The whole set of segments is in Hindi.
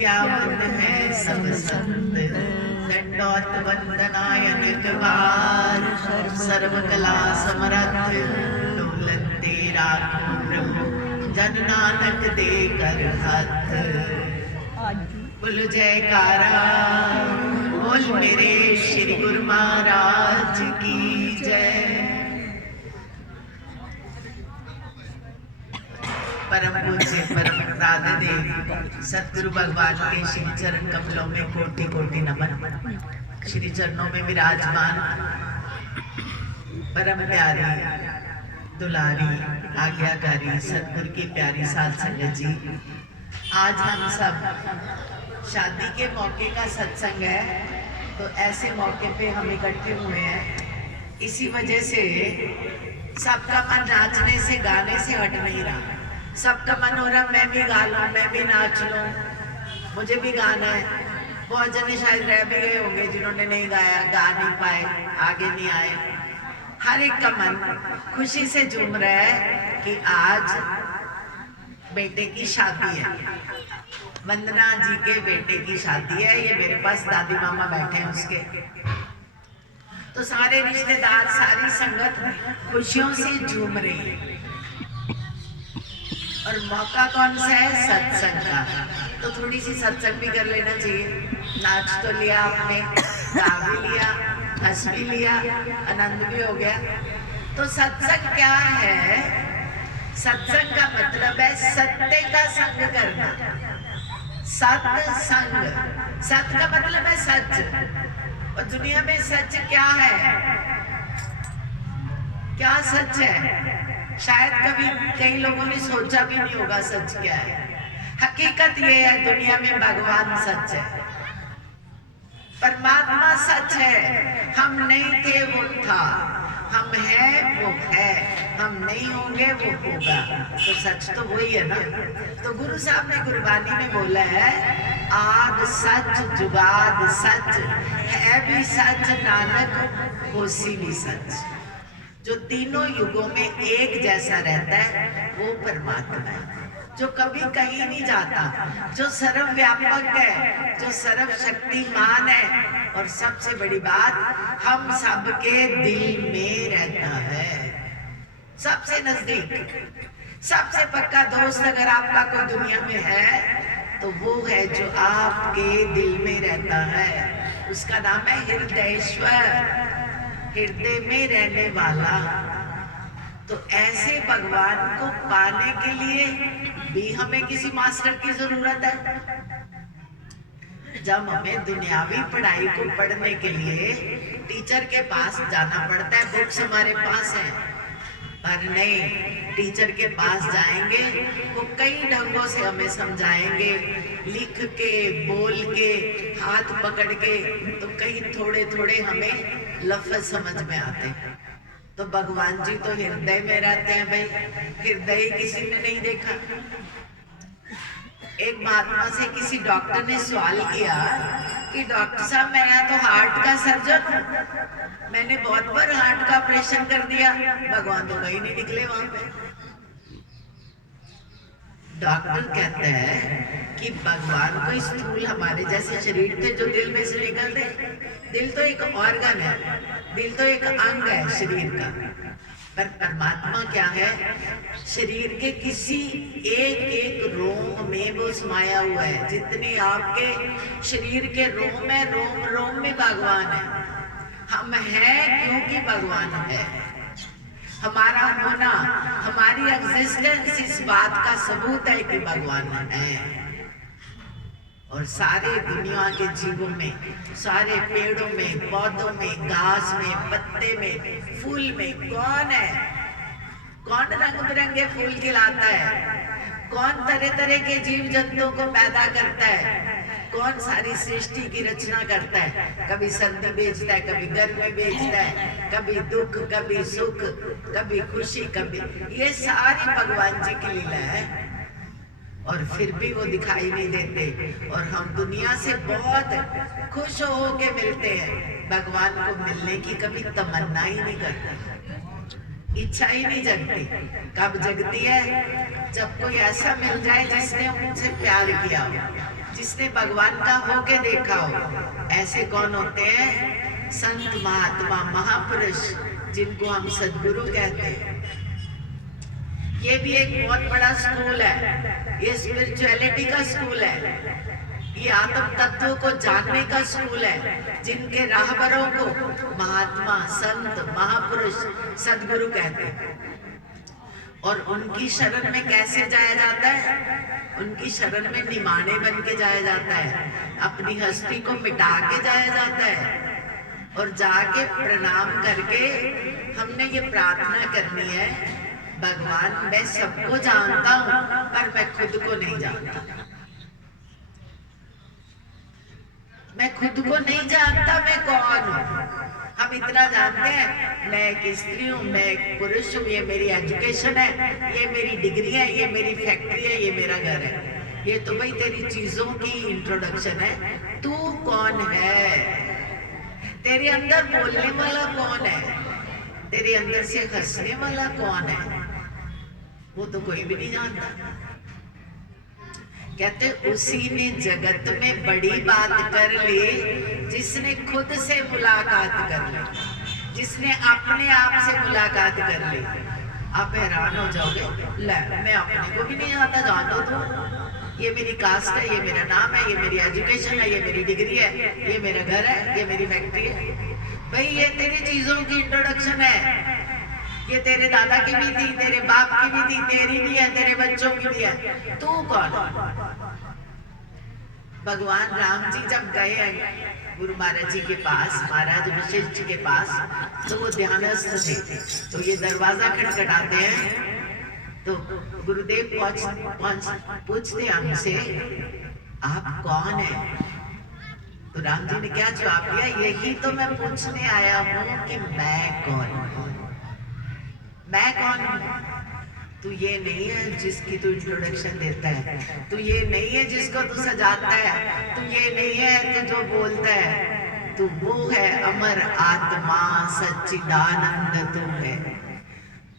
क्या मन है सब संत, दंडौत वंदनाय नितवार, सर्व कला समरथ डोलते राखो प्रभु, जन नानक दे कर हाथ। बोल जयकारा, बोल मेरे श्री गुरु महाराज की जय। परम पूज्य परम देव सतगुरु भगवान के श्री चरण कमलों में कोटि कोटि नमन। श्री चरणों में विराजमान परम प्यारी दुलारी आज्ञाकारी सतगुरु की प्यारी साध संगत जी, आज हम सब शादी के मौके का सत्संग है, तो ऐसे मौके पे हम इकट्ठे हुए हैं। इसी वजह से सबका मन नाचने से गाने से हट नहीं रहा। सबका मन हो रहा मैं भी गा लूं, मैं भी नाच लूं, मुझे भी गाना है। बहुत जने शायद रह भी गए होंगे जिन्होंने नहीं गाया, गा नहीं पाए, आगे नहीं आए। हर एक का मन खुशी से झूम रहा है कि आज बेटे की शादी है, वंदना जी के बेटे की शादी है। ये मेरे पास दादी मामा बैठे हैं उसके, तो सारे रिश्तेदार सारी संगत खुशियों से झूम रही है। और मौका कौन सा है? सत्संग का। तो थोड़ी सी सत्संग भी कर लेना चाहिए। नाच तो लिया आपने, गा भी लिया, हंस भी लिया, आनंद भी हो गया। तो सत्संग क्या है? सत्संग का मतलब है सत्य का संग करना। सत्संग, सत्य का मतलब है सच। और दुनिया में सच क्या है? क्या सच है? शायद कभी कई लोगों ने सोचा भी नहीं होगा सच क्या है। हकीकत ये है, दुनिया में भगवान सच है, परमात्मा सच है। हम नहीं थे वो था, हम हैं वो है, हम नहीं होंगे वो होगा। तो सच तो वही है ना। तो गुरु साहब ने गुरबानी में बोला है, आद सच जुगाद सच, है भी सच नानक होसी भी सच। जो तीनों युगों में एक जैसा रहता है वो परमात्मा है, जो कभी कहीं नहीं जाता, जो सर्वव्यापक है, जो सर्वशक्तिमान है, और सबसे बड़ी बात हम सबके दिल में रहता है, सबसे नजदीक। सबसे पक्का दोस्त अगर आपका कोई दुनिया में है तो वो है जो आपके दिल में रहता है। उसका नाम है हृदयेश्वर, हृदय में रहने वाला। तो ऐसे भगवान को पाने के लिए भी हमें किसी मास्टर की जरूरत है। जब हमें दुनियावी पढ़ाई को पढ़ने के लिए टीचर के पास जाना पड़ता है, बुक्स हमारे पास है, पर नहीं, टीचर के पास जाएंगे वो कई ढंगों से हमें समझाएंगे, लिख के, बोल के, हाथ पकड़ के। तो कहीं थोड़े थोड़े हमें लफ्ज समझ में आते हैं। तो भगवान जी तो हृदय में रहते हैं भाई, हृदय किसी ने नहीं देखा। एक महात्मा से किसी डॉक्टर ने सवाल किया कि डॉक्टर साहब मैं तो हार्ट का सर्जन हूं, मैंने बहुत बार हार्ट का ऑपरेशन कर दिया, भगवान तो कहीं नहीं निकले वहां पे। डॉक्टर कहते हैं कि भगवान को स्थूल हमारे जैसे शरीर थे जो दिल में से निकलते। दिल तो एक ऑर्गन है, दिल तो एक अंग है शरीर का, पर परमात्मा क्या है? शरीर के किसी एक एक रोम में वो समाया हुआ है। जितने आपके शरीर के रोम है, रोम रोम में भगवान है। हम हैं क्योंकि भगवान है। हमारा होना, हमारी एग्जिस्टेंस इस बात का सबूत है कि भगवान है। और सारे दुनिया के जीवों में, सारे पेड़ों में, पौधों में, घास में, पत्ते में, फूल में कौन है? कौन रंग बिरंगे फूल खिलाता है? कौन तरह तरह के जीव जंतुओं को पैदा करता है? कौन सारी सृष्टि की रचना करता है? कभी सर्दी बेचता है, कभी गर्मी बेचता है, कभी दुख, कभी सुख, कभी खुशी, कभी, ये सारी भगवान जी की लीला है। और फिर भी वो दिखाई नहीं देते, और हम दुनिया से बहुत खुश हो के मिलते हैं। भगवान को मिलने की कभी तमन्ना ही नहीं करते, इच्छा ही नहीं जगती। कब जगती है? जब कोई ऐसा मिल जाए जिसने उनसे प्यार किया हो, जिसने भगवान का होके देखा हो। ऐसे कौन होते हैं? संत महात्मा महापुरुष, जिनको हम सद्गुरु कहते हैं। ये भी एक बहुत बड़ा स्कूल है, ये स्पिरिचुअलिटी का स्कूल है, ये आत्म तत्व को जानने का स्कूल है, जिनके राहबरों को महात्मा संत महापुरुष सद्गुरु कहते हैं। और उनकी शरण में कैसे जाया जाता है? उनकी शरण में निमाने बन के जाया जाता है, अपनी हस्ती को मिटा के जाया जाता है, और जाके प्रणाम करके हमने ये प्रार्थना करनी है, भगवान मैं सबको जानता हूं पर मैं खुद को नहीं जानता। मैं खुद को नहीं जानता मैं कौन हूं। हम इतना जानते हैं, मैं एक स्त्री हूँ, मैं एक पुरुष हूँ, ये मेरी एजुकेशन है, ये मेरी डिग्री है, ये मेरी फैक्ट्री है, ये मेरा घर है। ये तो भाई तेरी चीजों की इंट्रोडक्शन है। तू कौन है? तेरे अंदर बोलने वाला कौन है? तेरे अंदर से हंसने वाला कौन है? वो तो कोई भी नहीं जानता। कहते उसी ने जगत में बड़ी बात कर ली, जिसने खुद से मुलाकात कर ली, जिसने अपने आप से मुलाकात कर ली। आप हैरान हो जाओगे, ले मैं अपने को भी नहीं जानता, जानो तो ये मेरी कास्ट है, ये मेरा नाम है, ये मेरी एजुकेशन है, ये मेरी डिग्री है, ये मेरा घर है, ये मेरी फैक्ट्री है। भाई ये तेरी चीजों की इंट्रोडक्शन है। ये तेरे दादा की भी थी, तेरे बाप की भी थी, तेरी भी है, तेरे बच्चों की भी है। तू कौन? भगवान राम जी जब गए हैं गुरु महाराज जी के पास, महाराज वशिष्ठ जी के पास, तो वो ध्यानस्थ थे। तो ये दरवाजा खटखटाते हैं, तो गुरुदेव पूछते हमसे, आप कौन है? तो राम जी ने क्या जवाब दिया? यही तो मैं पूछने आया हूँ कि मैं कौन हूँ। मैं कौन हूँ? तू ये नहीं है जिसकी तू इंट्रोडक्शन देता है, तू ये नहीं है जिसको तू सजाता है, तू ये नहीं है तू जो बोलता है, तू वो है अमर आत्मा सच्चिदानंद। तू है,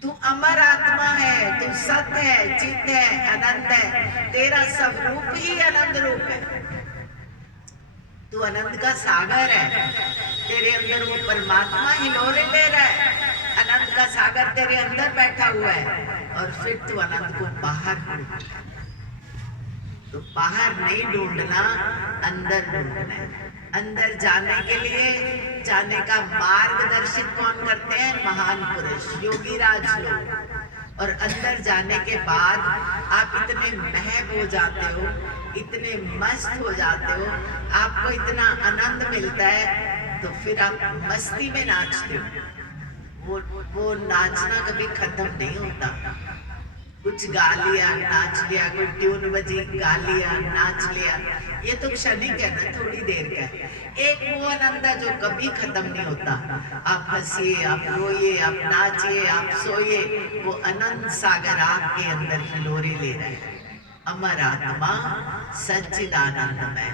तू अमर आत्मा है, तू सत्य है, चित है, अनंत है, तेरा सब रूप ही अनंत रूप है। तू अनंत का सागर है, तेरे अंदर वो परमात्मा हिलोरे ले रहा है। अनंत का सागर तेरे अंदर बैठा हुआ है, और फिर तू अनंत को बाहर ढूंढना। तो बाहर नहीं ढूंढना, अंदर ढूंढना है। अंदर जाने के लिए, जाने का मार्गदर्शन कौन करते हैं? महान पुरुष, योगी राज लोग। और अंदर जाने के बाद आप इतने महब हो जाते हो, इतने मस्त हो जाते हो, आपको इतना आनंद मिलता है, तो फिर आप मस्ती में नाचते हो। वो नाचना कभी खत्म नहीं होता। कुछ गा लिया, नाच लिया, कोई ट्यून बजी, गा लिया, नाच लिया, ये तो क्षणिक है ना, थोड़ी देर का है। एक वो आनंद है जो कभी खत्म नहीं होता। आप हंसिए, आप रोइए, आप नाचिए, आप सोइए, वो अनंत सागर आपके अंदर हिलोरे ले रहा है। अमर आत्मा सच्चिदानंदमय,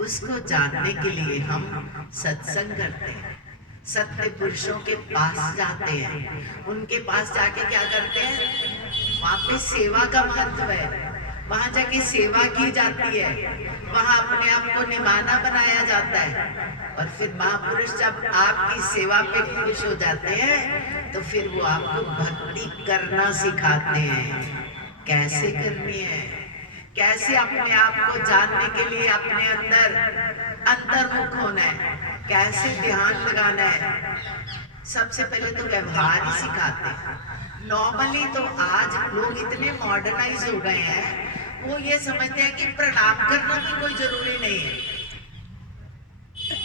उसको जानने के लिए हम सत्संग करते हैं, सत्य पुरुषों के पास जाते हैं। उनके पास जाके क्या करते हैं? वहाँ पे सेवा का महत्व है, वहाँ जाके सेवा की जाती है, वहाँ अपने आप को निमाना बनाया जाता है। और फिर महापुरुष जब आपकी सेवा पे खुश हो जाते हैं, तो फिर वो आपको भक्ति करना सिखाते हैं। कैसे करनी है, कैसे अपने आप को जानने के लिए अपने अंदर अंतर्मुख होना है, कैसे ध्यान लगाना है। सबसे पहले तो व्यवहार ही सिखाते हैं। नॉर्मली तो आज लोग इतने मॉडर्नाइज हो गए हैं, वो ये समझते हैं कि प्रणाम करना भी कोई जरूरी नहीं है।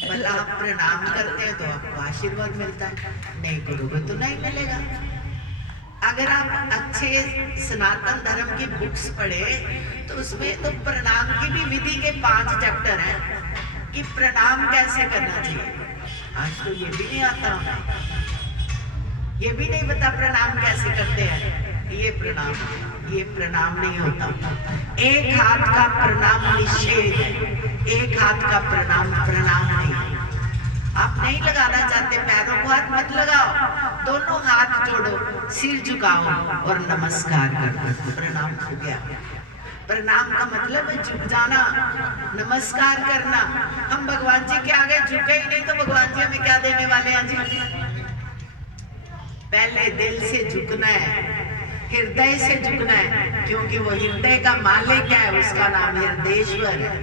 भला आप प्रणाम करते हैं तो आपको आशीर्वाद मिलता है, नहीं करोगे तो नहीं मिलेगा। अगर आप अच्छे सनातन धर्म की बुक्स पढ़े तो उसमें तो प्रणाम की भी विधि के 5 चैप्टर हैं कि प्रणाम कैसे करना चाहिए। आज तो ये भी नहीं आता हमें, ये भी नहीं पता प्रणाम कैसे करते हैं। ये प्रणाम नहीं होता। एक हाथ का प्रणाम निषेध है, एक हाथ का प्रणाम नहीं। आप नहीं लगाना चाहते, पैरों को हाथ मत लगाओ, दोनों हाथ जोड़ो, सिर झुकाओ और नमस्कार करो, प्रणाम हो गया। प्रणाम का मतलब है झुक जाना, नमस्कार करना। हम भगवान जी के आगे झुके ही नहीं तो भगवान जी हमें क्या देने वाले हैं जी? पहले दिल से झुकना है, हृदय से झुकना है, क्योंकि वो हृदय का मालिक है, उसका नाम हृदयेश्वर है,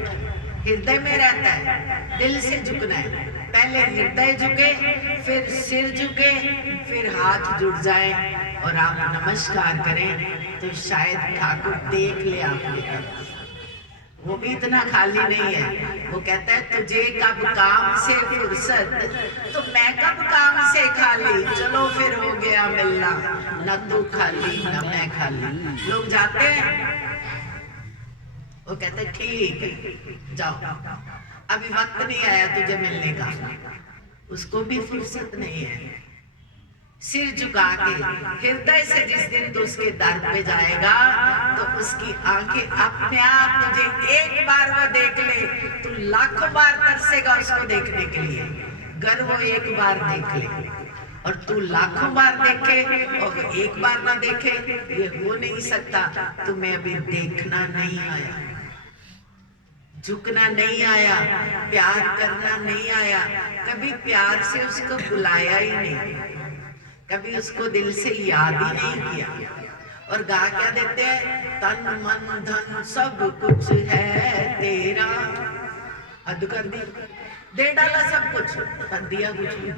हृदय में रहता है। दिल से झुकना है, पहले हृदय झुके, फिर सिर झुके, फिर हाथ जुड़ जाए और आप नमस्कार करें तो शायद ठाकुर देख ले आपके तरफ। वो भी इतना खाली नहीं है। वो कहता है तुझे कब काम से फुर्सत, तो मैं कब काम से खाली, चलो फिर हो गया मिलना, न तू खाली न मैं खाली। लोग जाते हैं, वो कहते ठीक है जाओ, अभी वक्त नहीं आया तुझे मिलने का, उसको भी फुर्सत नहीं है। सिर झुका के हृदय से जिस दिन तू उसके दर पे जाएगा तो उसकी आंखें अपने आप तुझे एक बार वो देख ले, तू लाखों बार तरसेगा उसको देखने के लिए। अगर वो एक बार देख ले और तू लाखों बार देखे और वो एक बार ना देखे, ये हो नहीं सकता। तुम्हें अभी देखना नहीं आया, झुकना नहीं आया, प्यार करना नहीं आया, कभी प्यार से उसको बुलाया ही नहीं, कभी उसको दिल से याद ही नहीं किया। और गा क्या देते हैं? तन मन धन सब कुछ है तेरा, हद कर दी, दे डाला सब कुछ पर दिया कुछ नहीं,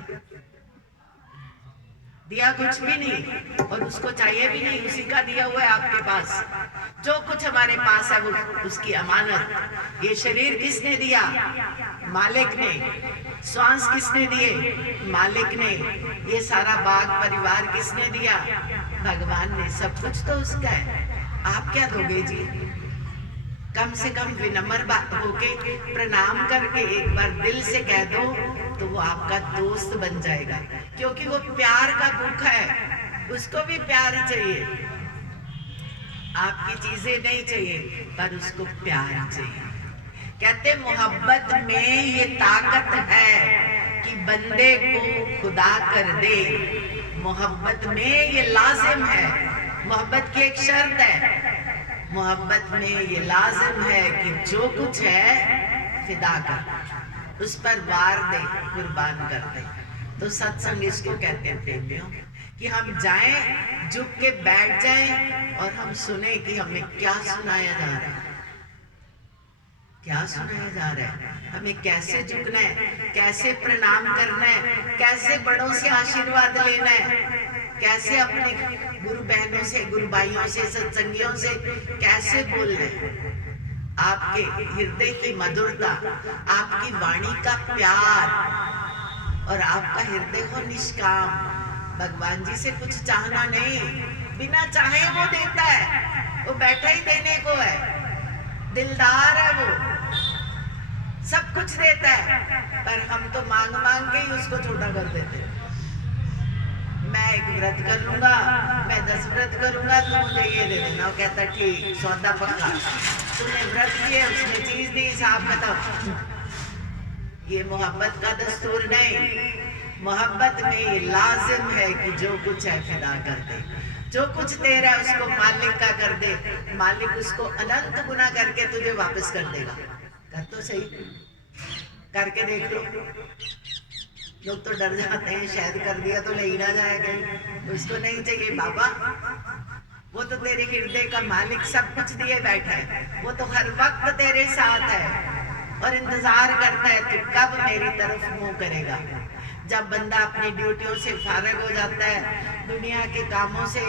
दिया कुछ भी नहीं और उसको चाहिए भी नहीं, उसी का दिया हुआ है आपके पास। जो कुछ हमारे पास है वो उसकी अमानत। ये शरीर किसने दिया? मालिक ने। श्वास किसने दिए? मालिक ने। ये सारा बाग परिवार किसने दिया? भगवान ने। सब कुछ तो उसका है, आप क्या दोगे जी? कम से कम विनम्र होके प्रणाम करके एक बार दिल से कह दो तो वो आपका दोस्त बन जाएगा, क्योंकि वो प्यार का भूखा है, उसको भी प्यार चाहिए। आपकी चीजें नहीं चाहिए पर उसको प्यार चाहिए। कहते मोहब्बत में ये ताकत है कि बंदे को खुदा कर दे। मोहब्बत में ये लाजिम है, मोहब्बत की एक शर्त है, मोहब्बत में ये लाजिम है कि जो कुछ है फिदा कर, उस पर वार दे, कुर्बान कर दे। तो सत्संग इसको कहते हैं प्रेमियों, कि हम जाएं, झुक के बैठ जाएं और हम सुने कि हमें क्या सुनाया जा रहा है, क्या सुनाया जा रहा है, हमें कैसे झुकना है, कैसे प्रणाम करना है, कैसे बड़ों से आशीर्वाद लेना है, कैसे अपने गुरु बहनों से, गुरु भाइयों से, सत्संगियों से कैसे बोलना है। आपके हृदय की मधुरता, आपकी वाणी का प्यार और आपका हृदय हो निष्काम, भगवान जी से कुछ चाहना नहीं, बिना चाहे वो देता है, वो बैठा ही देने को है, दिलदार है वो, सब कुछ देता है। पर हम तो मांग मांग के ही उसको छोटा कर देते हैं। मैं एक व्रत कर लूंगा, मैं 10 व्रत करूंगा तो मुझे ये दे देना। वो कहता ठीक, सौदा पक्का, तुमने व्रत किए, उसने चीज दी, हिसाब खत्म। ये मोहब्बत का दस्तूर नहीं। मोहब्बत में ये लाजिम है कि जो कुछ है फिदा कर दे, जो कुछ तेरा है उसको मालिक का कर दे, मालिक उसको अनंत गुना करके तुझे वापस कर देगा। कर तो सही, करके देख लो। लोग तो डर जाते हैं, शायद कर दिया तो ले ही ना जाए कहीं, उसको नहीं चाहिए बाबा, वो तो तेरे हृदय का मालिक सब कुछ दिए बैठा है, वो तो हर वक्त तेरे साथ है और इंतजार करता है तू कब मेरी तरफ मुंह करेगा। जब बंदा अपनी ड्यूटियों से फारग हो जाता है, दुनिया के कामों से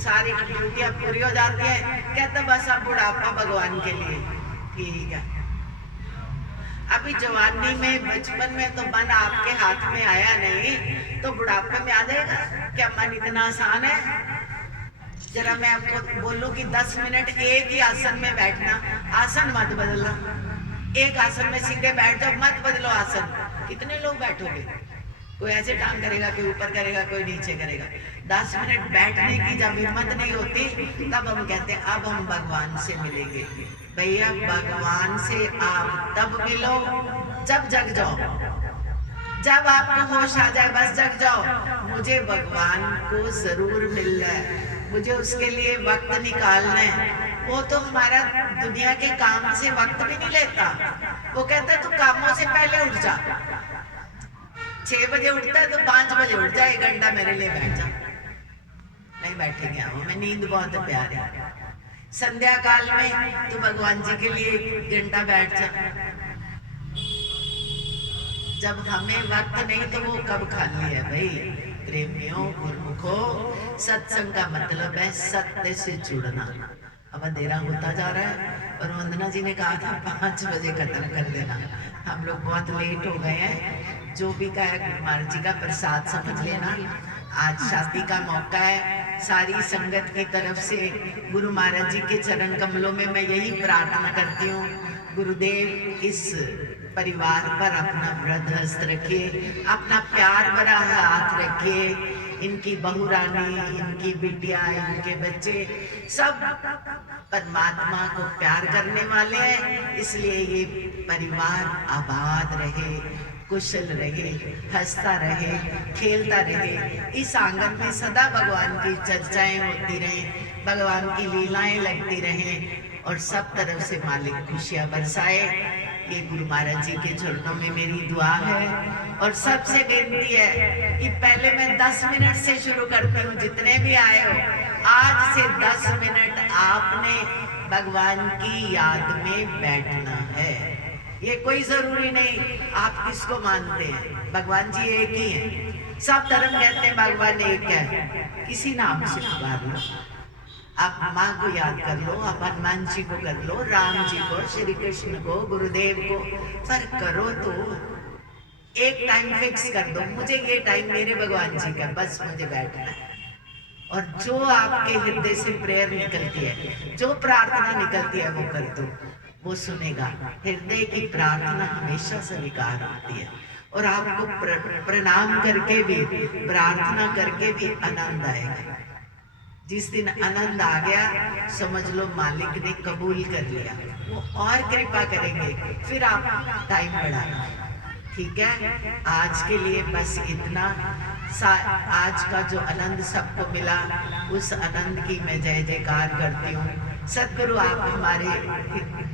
सारी ड्यूटियां पूरी हो जाती है, कहता बस अब बुढ़ापा भगवान के लिए। ठीक है, अभी जवानी में, बचपन में तो मन आपके हाथ में आया नहीं, तो बुढ़ापे में आ जाएगा क्या? मन इतना आसान है? जरा मैं आपको बोलूं कि 10 मिनट एक ही आसन में बैठना, आसन मत बदलना, एक आसन में सीधे बैठ जाओ, मत बदलो आसन। कितने लोग बैठोगे? कोई ऐसे टांग करेगा, कोई ऊपर करेगा, कोई नीचे करेगा। 10 मिनट बैठने की जब हिम्मत नहीं होती, तब हम कहते हैं अब हम भगवान से मिलेंगे। भैया भगवान से आप तब मिलो जब जग जाओ, जब आपको होश आ जाए, बस जग जाओ, मुझे भगवान को जरूर मिलना है, मुझे उसके लिए वक्त निकालना है। वो तो हमारा दुनिया के काम से वक्त भी नहीं लेता। वो कहता है तू कामों से पहले उठ जा, 6 बजे उठता है तो 5 बजे उठ जा, 1 घंटा मेरे लिए बैठ जा। नहीं बैठेंगे हम, हमें नींद बहुत प्यार है। संध्या काल में तू भगवान जी के लिए 1 घंटा बैठ जा। जब हमें वक्त नहीं तो वो कब खाली है भाई। प्रेमियों, गुरुमुखों, सत्संग का मतलब है सत्य से जुड़ना। अब अंधेरा होता जा रहा है और वंदना जी ने कहा था 5 बजे खत्म कर देना। हम लोग बहुत लेट हो गए हैं। जो भी का है गुरु महाराज जी का प्रसाद समझ लेना। आज शादी का मौका है। सारी संगत की तरफ से गुरु महाराज जी के चरण कमलों में मैं यही प्रार्थना करती हूँ, गुरुदेव इस परिवार पर अपना वृद्ध हस्त रखिए, अपना प्यार भरा हाथ रखिए। इनकी बहू रानी, इनकी बिटिया, इनके बच्चे सब परमात्मा को प्यार करने वाले हैं, इसलिए ये परिवार आबाद रहे, कुशल रहे, हंसता रहे, खेलता रहे। इस आंगन में सदा भगवान की चर्चाएं होती रहें, भगवान की लीलाएं लगती रहें और सब तरफ से मालिक खुशियां बरसाए। ये गुरु महाराज जी के चरणों में मेरी दुआ है। और सबसे बेनती है कि पहले मैं 10 मिनट से शुरू करती हूँ। जितने भी आए हो, आज से 10 मिनट आपने भगवान की याद में बैठना है। ये कोई जरूरी नहीं आप किसको मानते हैं, भगवान जी एक ही हैं। सब धर्म कहते हैं भगवान एक है, किसी नाम से पुकार लो। आप माँ को याद कर लो, आप हनुमान जी को कर लो, राम जी को, श्री कृष्ण को, गुरुदेव को, पर करो तो एक टाइम फिक्स कर दो। मुझे ये टाइम मेरे भगवान जी का, बस मुझे बैठना है। और जो आपके हृदय से प्रेयर निकलती है, जो प्रार्थना निकलती है, वो कर दो, वो सुनेगा। हृदय की प्रार्थना हमेशा स्वीकार होती है और आपको प्रणाम करके भी, प्रार्थना करके भी आनंद आएगा। जिस दिन आनंद आ गया समझ लो मालिक ने कबूल कर लिया, वो और कृपा करेंगे, फिर आप टाइम बढ़ाना। ठीक है, आज के लिए बस इतना। आज का जो आनंद सबको मिला, उस आनंद की मैं जय जयकार करती हूँ। सद्गुरु आप हमारे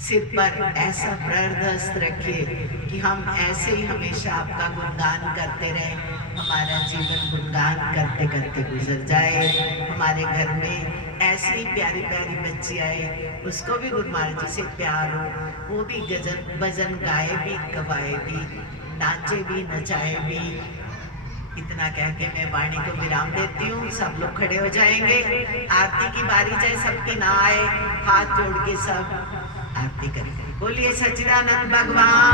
सिर पर ऐसा वृद्धस्त रखिए कि हम ऐसे ही हमेशा आपका गुणगान करते रहें। हमारा जीवन गुणगान करते करते गुजर जाए। हमारे घर में ऐसी प्यारी प्यारी बच्ची आए, उसको भी गुरु महाराज जी से प्यार हो, वो भी गजन भजन गाए भी, गवाए भी, नाचे भी, नचाए भी। इतना कह के मैं वाणी को विराम देती हूँ। सब लोग खड़े हो जाएंगे। आरती की बारी चाहे सबकी ना आए, हाथ जोड़ के सब आरती करेंगे। बोलिए सच्चिदानंद भगवान